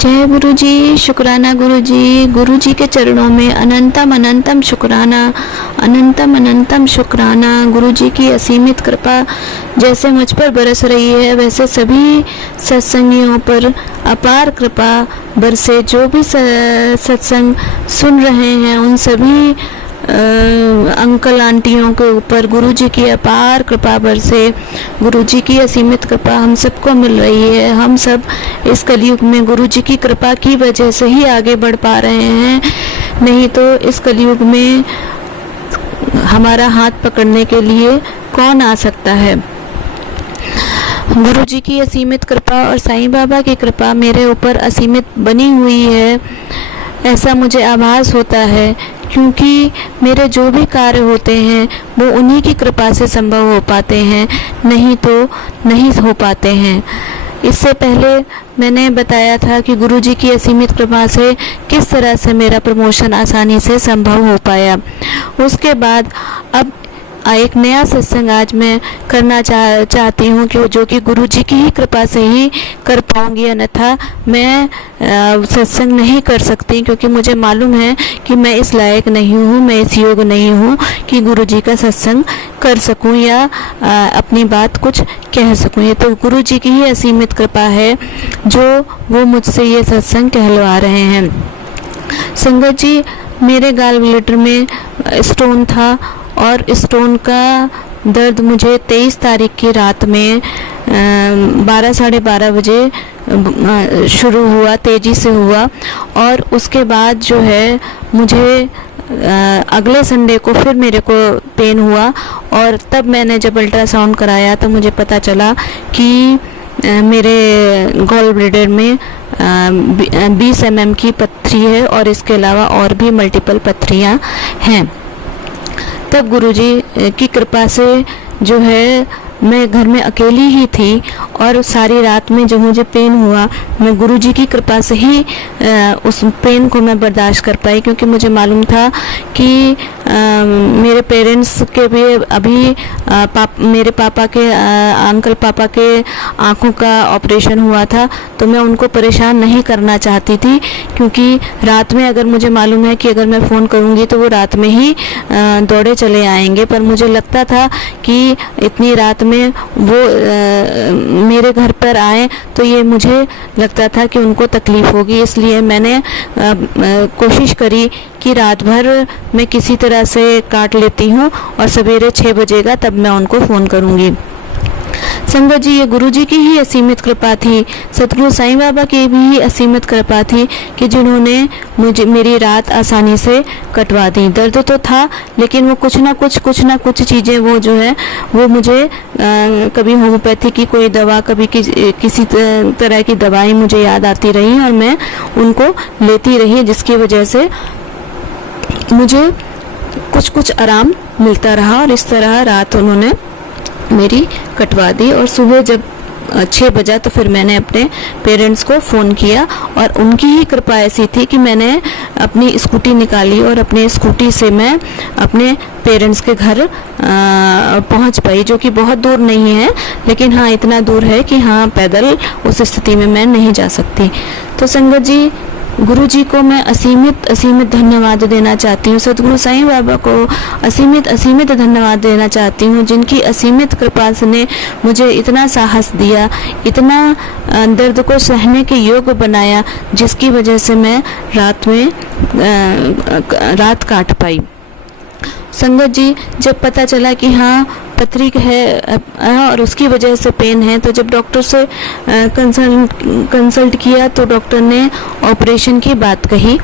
जय गुरु जी, शुक्राना गुरु जी के चरणों में अनंतम अनंतम शुक्राना, अनंतम अनंतम शुक्राना। गुरु जी की असीमित कृपा जैसे मुझ पर बरस रही है वैसे सभी सत्संगियों पर अपार कृपा बरसे। जो भी सत्संग सुन रहे हैं उन सभी अंकल आंटियों के ऊपर गुरु जी की अपार कृपा बरसे। गुरु जी की असीमित कृपा हम सबको मिल रही है। हम सब इस कलयुग में गुरु जी की कृपा की वजह से ही आगे बढ़ पा रहे हैं, नहीं तो इस कलयुग में हमारा हाथ पकड़ने के लिए कौन आ सकता है। गुरु जी की असीमित कृपा और साईं बाबा की कृपा मेरे ऊपर असीमित बनी हुई है, ऐसा मुझे आभास होता है, क्योंकि मेरे जो भी कार्य होते हैं वो उन्हीं की कृपा से संभव हो पाते हैं, नहीं तो नहीं हो पाते हैं। इससे पहले मैंने बताया था कि गुरु जी की असीमित कृपा से किस तरह से मेरा प्रमोशन आसानी से संभव हो पाया। उसके बाद अब एक नया सत्संग आज मैं करना चाहती हूँ कि जो कि गुरु जी की ही कृपा से ही कर पाऊँगी, अन्यथा मैं सत्संग नहीं कर सकती, क्योंकि मुझे मालूम है कि मैं इस लायक नहीं हूँ, मैं इस योग्य नहीं हूँ कि गुरु जी का सत्संग कर सकूँ या अपनी बात कुछ कह सकूँ। ये तो गुरु जी की ही असीमित कृपा है जो वो मुझसे ये सत्संग कहलवा रहे हैं। संगत जी, मेरे गाल ब्लैडर में स्टोन था और स्टोन का दर्द मुझे 23 तारीख की रात में 12 साढ़े 12 बजे शुरू हुआ, तेज़ी से हुआ, और उसके बाद जो है मुझे अगले संडे को फिर मेरे को पेन हुआ। और तब मैंने जब अल्ट्रासाउंड कराया तो मुझे पता चला कि मेरे गॉल ब्लैडर में 20 mm की पथरी है और इसके अलावा और भी मल्टीपल पथरियाँ हैं। तब गुरुजी की कृपा से जो है मैं घर में अकेली ही थी और सारी रात में जब मुझे पेन हुआ मैं गुरुजी की कृपा से ही उस पेन को मैं बर्दाश्त कर पाई, क्योंकि मुझे मालूम था कि मेरे पेरेंट्स के भी अभी मेरे पापा के अंकल पापा के आँखों का ऑपरेशन हुआ था, तो मैं उनको परेशान नहीं करना चाहती थी, क्योंकि रात में अगर मुझे मालूम है कि अगर मैं फ़ोन करूँगी तो वो रात में ही दौड़े चले आएंगे। पर मुझे लगता था कि इतनी रात में वो मेरे घर पर आए तो ये मुझे लगता था कि उनको तकलीफ़ होगी, इसलिए मैंने कोशिश करी कि रात भर मैं किसी तरह से काट लेती हूँ और सवेरे 6 बजेगा तब मैं उनको फ़ोन करूँगी। संगत जी, ये गुरु जी की ही असीमित कृपा थी, सतगुरु साईं बाबा की भी असीमित कृपा थी कि जिन्होंने मुझे मेरी रात आसानी से कटवा दी। दर्द तो था लेकिन वो कुछ ना कुछ चीज़ें वो जो है वो मुझे कभी होम्योपैथी की कोई दवा, कभी किसी तरह की दवाई मुझे याद आती रही और मैं उनको लेती रही, जिसकी वजह से मुझे कुछ आराम मिलता रहा। और इस तरह रात उन्होंने मेरी कटवा दी और सुबह जब 6 बजा तो फिर मैंने अपने पेरेंट्स को फ़ोन किया और उनकी ही कृपा ऐसी थी कि मैंने अपनी स्कूटी निकाली और अपने स्कूटी से मैं अपने पेरेंट्स के घर पहुंच पाई, जो कि बहुत दूर नहीं है, लेकिन हाँ इतना दूर है कि हाँ पैदल उस स्थिति में मैं नहीं जा सकती। तो संगत जी, गुरु जी को मैं असीमित धन्यवाद देना चाहती हूँ, सतगुरु साईं बाबा को असीमित धन्यवाद देना चाहती हूँ, जिनकी असीमित कृपा ने मुझे इतना साहस दिया, इतना दर्द को सहने के योग्य बनाया, जिसकी वजह से मैं रात काट पाई। संगत जी, जब पता चला कि हाँ पथरी है और उसकी वजह से पेन है, तो जब डॉक्टर से कंसल्ट किया तो डॉक्टर ने ऑपरेशन की बात कही,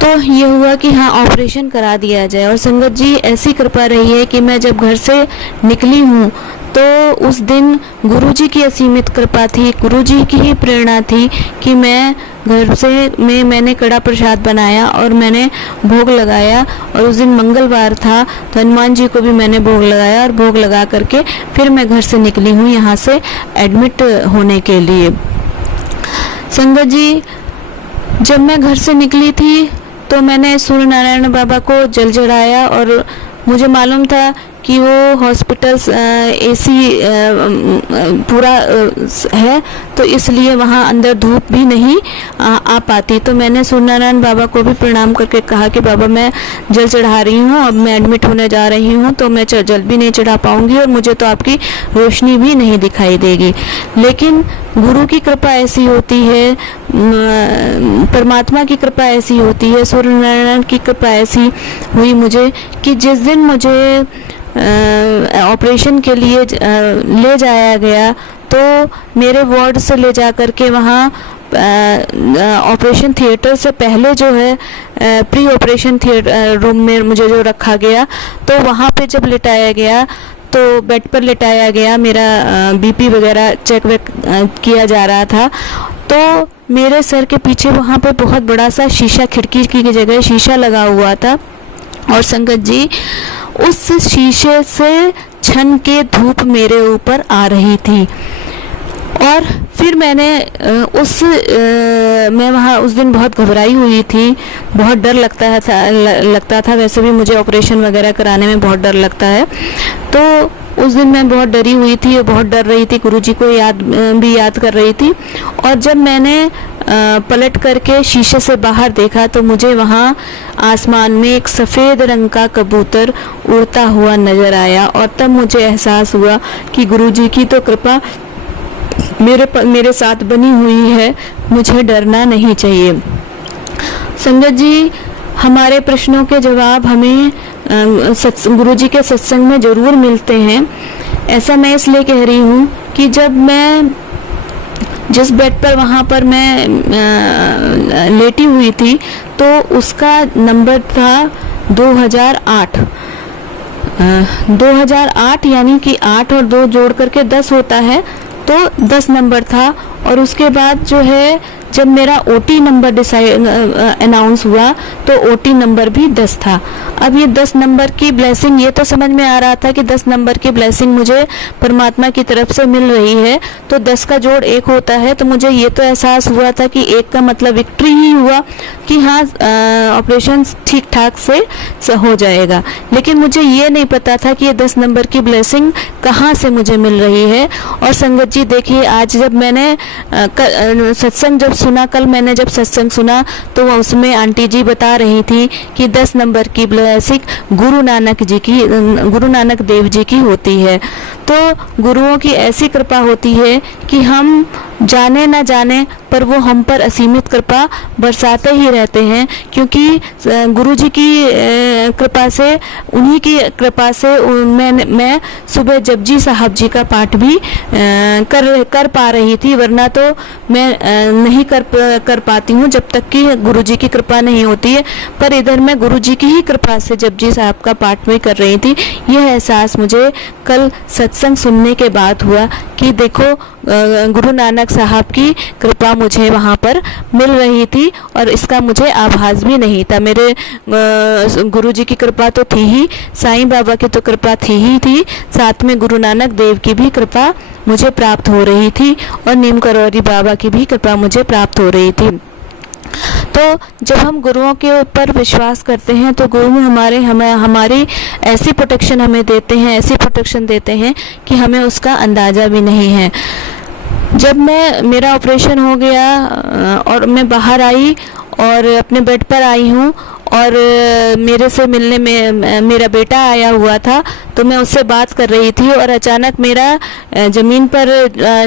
तो ये हुआ कि हाँ ऑपरेशन करा दिया जाए। और संगत जी, ऐसी कृपा रही है कि मैं जब घर से निकली हूँ तो उस दिन गुरुजी की असीमित कृपा थी, गुरुजी की ही प्रेरणा थी कि मैं घर से मैंने कड़ा प्रसाद बनाया और मैंने भोग लगाया। और उस दिन मंगलवार था तो हनुमान जी को भी मैंने भोग लगाया और भोग लगा करके फिर मैं घर से निकली हूँ यहाँ से एडमिट होने के लिए। संगत जी, जब मैं घर से निकली थी तो मैंने सूर्य नारायण बाबा को जल चढ़ाया और मुझे मालूम था कि वो हॉस्पिटल्स एसी पूरा है, तो इसलिए वहाँ अंदर धूप भी नहीं आ पाती। तो मैंने सूर्यनारायण बाबा को भी प्रणाम करके कहा कि बाबा मैं जल चढ़ा रही हूँ, अब मैं एडमिट होने जा रही हूँ, तो मैं जल भी नहीं चढ़ा पाऊँगी और मुझे तो आपकी रोशनी भी नहीं दिखाई देगी। लेकिन गुरु की कृपा ऐसी होती है, परमात्मा की कृपा ऐसी होती है, सूर्यनारायण की कृपा ऐसी हुई मुझे कि जिस दिन मुझे ऑपरेशन के लिए ले जाया गया, तो मेरे वार्ड से ले जा कर के वहाँ ऑपरेशन थिएटर से पहले जो है प्री ऑपरेशन थिएटर रूम में मुझे जो रखा गया, तो वहाँ पे जब लिटाया गया, तो बेड पर लिटाया गया, मेरा बीपी वगैरह चेक किया जा रहा था, तो मेरे सर के पीछे वहाँ पे बहुत बड़ा सा शीशा, खिड़की की जगह शीशा लगा हुआ था। और संगत जी, उस शीशे से छन के धूप मेरे ऊपर आ रही थी। और फिर मैंने मैं वहाँ उस दिन बहुत घबराई हुई थी, बहुत डर लगता था। वैसे भी मुझे ऑपरेशन वगैरह कराने में बहुत डर लगता है, तो उस दिन मैं बहुत डरी हुई थी और बहुत डर रही थी, गुरुजी को याद कर रही थी। और जब मैंने पलट करके शीशे से बाहर देखा, तो मुझे वहाँ आसमान में एक सफ़ेद रंग का कबूतर उड़ता हुआ नज़र आया। और तब मुझे एहसास हुआ कि गुरुजी की तो कृपा मेरे साथ बनी हुई है, मुझे डरना नहीं चाहिए। संगत जी, हमारे प्रश्नों के जवाब हमें गुरुजी के सत्संग में ज़रूर मिलते हैं। ऐसा मैं इसलिए कह रही हूँ कि जब मैं जिस बेड पर वहाँ पर मैं लेटी हुई थी, तो उसका नंबर था 2008। 2008 यानी कि 8 और 2 जोड़ करके 10 होता है, तो 10 नंबर था। और उसके बाद जो है, जब मेरा ओटी नंबर अनाउंस हुआ, तो ओटी नंबर भी 10 था। अब ये 10 नंबर की ब्लेसिंग, ये तो समझ में आ रहा था कि 10 नंबर की ब्लेसिंग मुझे परमात्मा की तरफ से मिल रही है, तो 10 का जोड़ 1 होता है। तो मुझे ये तो एहसास हुआ था कि 1 का मतलब विक्ट्री ही हुआ, कि हाँ ऑपरेशन ठीक ठाक से हो जाएगा। लेकिन मुझे ये नहीं पता था कि ये 10 नंबर की ब्लेसिंग कहाँ से मुझे मिल रही है। और संगत जी देखिए, आज जब मैंने सत्संग जब सुना, कल मैंने जब सत्संग सुना, तो उसमें आंटी जी बता रही थी कि 10 नंबर की ब्लेसिंग गुरु नानक देव जी की होती है। तो गुरुओं की ऐसी कृपा होती है कि हम जाने ना जाने पर वो हम पर असीमित कृपा बरसाते ही रहते हैं, क्योंकि गुरुजी की कृपा से, उन्हीं की कृपा से मैं सुबह जपजी साहब जी का पाठ भी कर पा रही थी, वरना तो मैं नहीं कर पाती हूँ जब तक कि गुरुजी की कृपा नहीं होती है। पर इधर मैं गुरुजी की ही कृपा से जपजी साहब का पाठ भी कर रही थी। यह एहसास मुझे कल सत्संग सुनने के बाद हुआ कि देखो गुरु नानक साहब की कृपा मुझे वहाँ पर मिल रही थी, और इसका मुझे आभास भी नहीं था। मेरे गुरुजी की कृपा तो थी ही, साईं बाबा की तो कृपा थी, साथ में गुरु नानक देव की भी कृपा मुझे प्राप्त हो रही थी, और नीम करौरी बाबा की भी कृपा मुझे प्राप्त हो रही थी। तो जब हम गुरुओं के ऊपर विश्वास करते हैं, तो गुरु हमारी ऐसी प्रोटेक्शन हमें देते हैं, ऐसी प्रोटेक्शन देते हैं कि हमें उसका अंदाज़ा भी नहीं है। जब मेरा ऑपरेशन हो गया और मैं बाहर आई और अपने बेड पर आई हूँ, और मेरे से मिलने में मेरा बेटा आया हुआ था, तो मैं उससे बात कर रही थी, और अचानक मेरा ज़मीन पर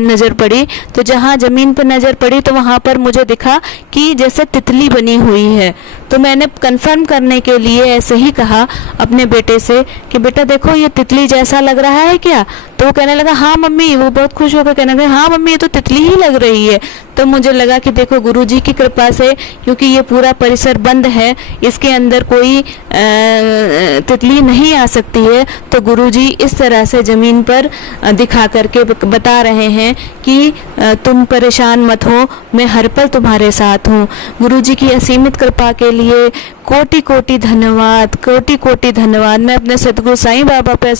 नज़र पड़ी। तो जहाँ ज़मीन पर नज़र पड़ी, तो वहाँ पर मुझे दिखा कि जैसे तितली बनी हुई है। तो मैंने कंफर्म करने के लिए ऐसे ही कहा अपने बेटे से कि बेटा देखो, ये तितली जैसा लग रहा है क्या? तो वो कहने लगा हाँ मम्मी। वो बहुत खुश होकर कहने लगा हाँ मम्मी, ये तो तितली ही लग रही है। तो मुझे लगा कि देखो गुरुजी की कृपा से, क्योंकि ये पूरा परिसर बंद है, इसके अंदर कोई तितली नहीं आ सकती है, तो गुरुजी इस तरह से ज़मीन पर दिखा करके बता रहे हैं कि तुम परेशान मत हो, मैं हर पल तुम्हारे साथ हूँ। गुरुजी की असीमित कृपा के लिए कोटि कोटि धन्यवाद, कोटि कोटि धन्यवाद। मैं अपने सतगुरु साईं बाबा पे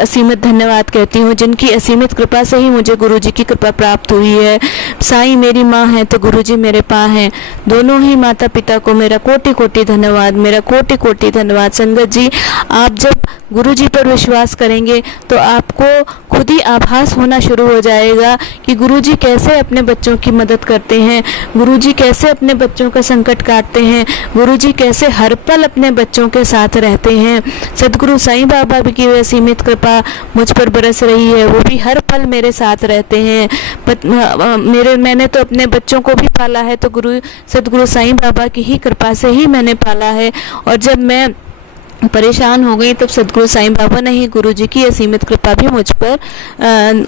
असीमित धन्यवाद कहती हूँ, जिनकी असीमित कृपा से ही मुझे गुरु जी की कृपा प्राप्त हुई है। साईं मेरी माँ है तो गुरु जी मेरे पा हैं, दोनों ही माता पिता को मेरा कोटि कोटि धन्यवाद, मेरा कोटि कोटि धन्यवाद। संगत जी, आप जब गुरु जी पर विश्वास करेंगे तो आपको खुद ही आभास होना शुरू हो जाएगा कि गुरु जी कैसे अपने बच्चों की मदद करते हैं, गुरु जी कैसे अपने बच्चों का संकट काटते हैं, गुरु जी कैसे हर पल अपने बच्चों के साथ रहते हैं। सदगुरु साईं बाबा की असीमित कृपा मुझ पर बरस रही है, वो भी हर पल मेरे साथ रहते हैं। मैंने तो अपने बच्चों को भी पाला है तो सदगुरु साईं बाबा की ही कृपा से ही मैंने पाला है। और जब मैं परेशान हो गई तब सदगुरु साईं बाबा ने ही गुरु जी की असीमित कृपा भी मुझ पर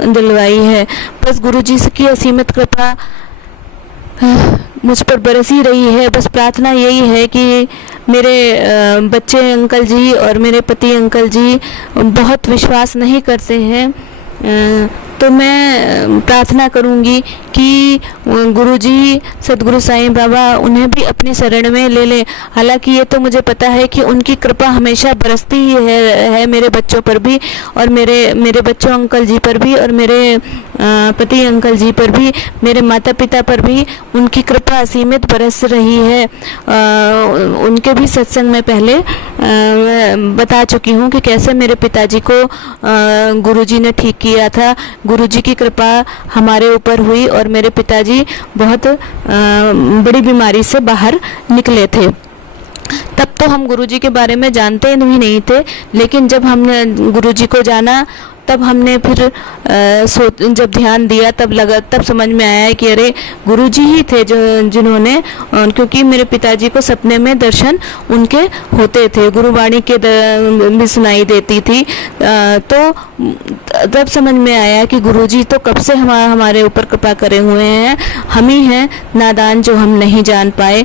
दिलवाई है। बस गुरु जी की असीमित कृपा मुझ पर बरस ही रही है। बस प्रार्थना यही है कि मेरे बच्चे अंकल जी और मेरे पति अंकल जी बहुत विश्वास नहीं करते हैं, तो मैं प्रार्थना करूंगी कि गुरुजी सदगुरु साईं बाबा उन्हें भी अपनी शरण में ले लें। हालांकि ये तो मुझे पता है कि उनकी कृपा हमेशा बरसती ही है मेरे बच्चों पर भी, और मेरे बच्चों अंकल जी पर भी, और मेरे पति अंकल जी पर भी, मेरे माता पिता पर भी उनकी कृपा असीमित बरस रही है। उनके भी सत्संग में पहले बता चुकी हूँ कि कैसे मेरे पिताजी को गुरुजी ने ठीक किया था। गुरुजी की कृपा हमारे ऊपर हुई और मेरे पिताजी बहुत बड़ी बीमारी से बाहर निकले थे। तब तो हम गुरुजी के बारे में जानते भी नहीं थे, लेकिन जब हमने गुरुजी को जाना तब हमने फिर जब ध्यान दिया तब समझ में आया कि अरे गुरुजी ही थे जिन्होंने, क्योंकि मेरे पिताजी को सपने में दर्शन उनके होते थे, गुरुवाणी के भी सुनाई देती थी। तो तब समझ में आया कि गुरुजी तो कब से हमारे ऊपर कृपा करे हुए हैं, हम ही हैं नादान जो हम नहीं जान पाए।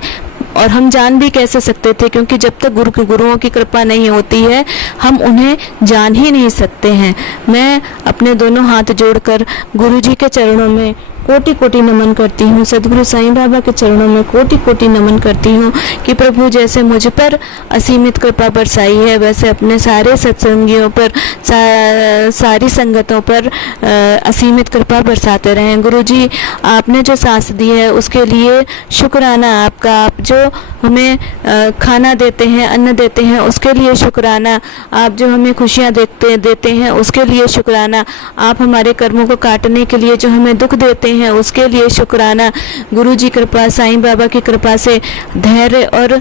और हम जान भी कैसे सकते थे, क्योंकि जब तक गुरुओं की कृपा नहीं होती है हम उन्हें जान ही नहीं सकते हैं। मैं अपने दोनों हाथ जोड़कर गुरुजी के चरणों में कोटि कोटि नमन करती हूँ, सदगुरु साईं बाबा के चरणों में कोटि कोटि नमन करती हूँ कि प्रभु जैसे मुझ पर असीमित कृपा बरसाई है, वैसे अपने सारे सत्संगियों पर, सारी संगतों पर असीमित कृपा बरसाते रहें। गुरुजी, आपने जो सांस दी है उसके लिए शुक्राना आपका। आप जो हमें खाना देते हैं, अन्न देते हैं, उसके लिए शुक्राना। आप जो हमें खुशियाँ देते हैं उसके लिए शुक्राना। आप हमारे कर्मों को काटने के लिए जो हमें दुख देते हैं उसके लिए शुक्राना। गुरु जी कृपा, साईं बाबा की कृपा से धैर्य और